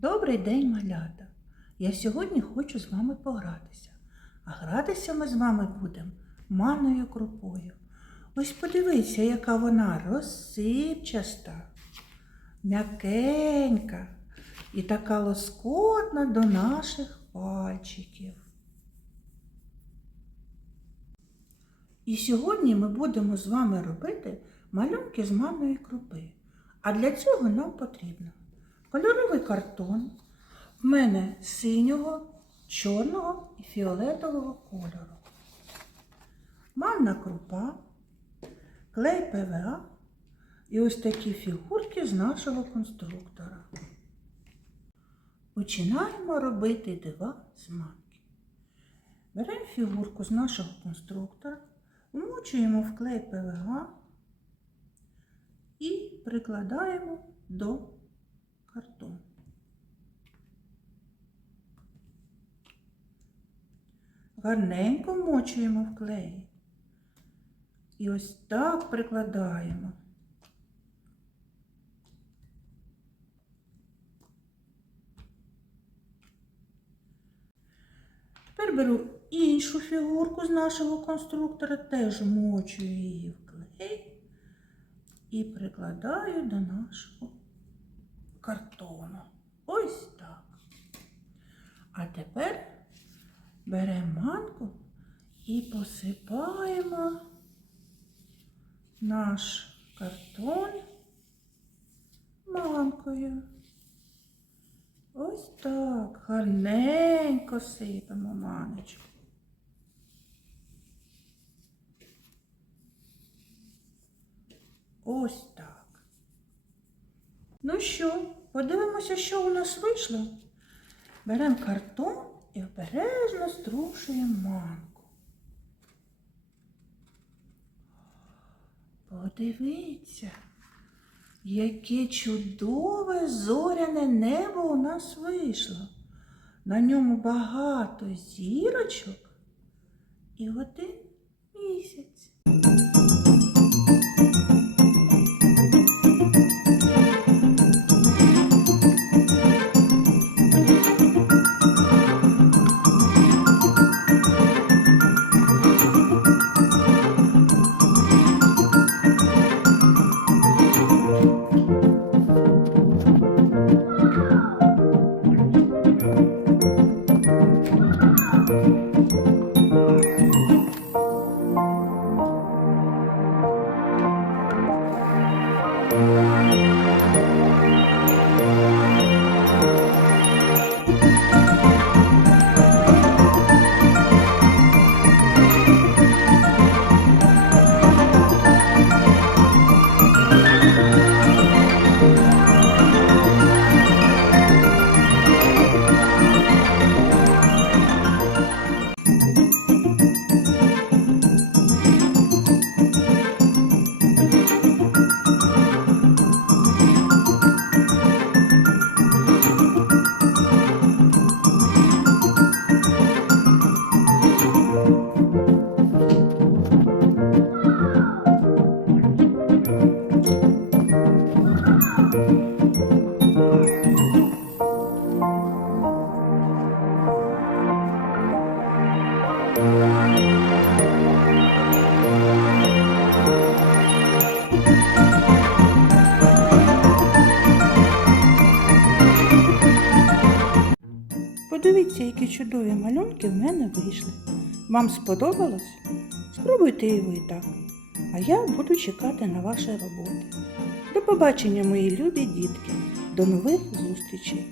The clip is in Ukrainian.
Добрий день, малята! Я сьогодні хочу з вами погратися. А гратися ми з вами будемо манною крупою. Ось подивіться, яка вона розсипчаста, м'якенька і така лоскотна до наших пальчиків. І сьогодні ми будемо з вами робити малюнки з манної крупи. А для цього нам потрібно кольоровий картон. В мене синього, чорного і фіолетового кольору. Манна крупа, клей ПВА і ось такі фігурки з нашого конструктора. Починаємо робити дива з манки. Беремо фігурку з нашого конструктора, вмочуємо в клей і прикладаємо до картону. Гарненько вмочуємо в клей. І ось так прикладаємо. Тепер беру іншу фігурку з нашого конструктора, теж вмочую її в клей і прикладаю до нашого картону. Ось так. А тепер беремо манку і посипаємо наш картон манкою. Ось так. Гарненько сипемо маночку. Ось так. Ну що, подивимося, що у нас вийшло. Беремо картон і обережно струшуємо манку. Подивіться, яке чудове зоряне небо у нас вийшло. На ньому багато зірочок і один місяць. Подивіться, які чудові малюнки в мене вийшли. Вам сподобалось? Спробуйте і ви так. А я буду чекати на ваші роботи. До побачення, мої любі дітки. До нових зустрічей!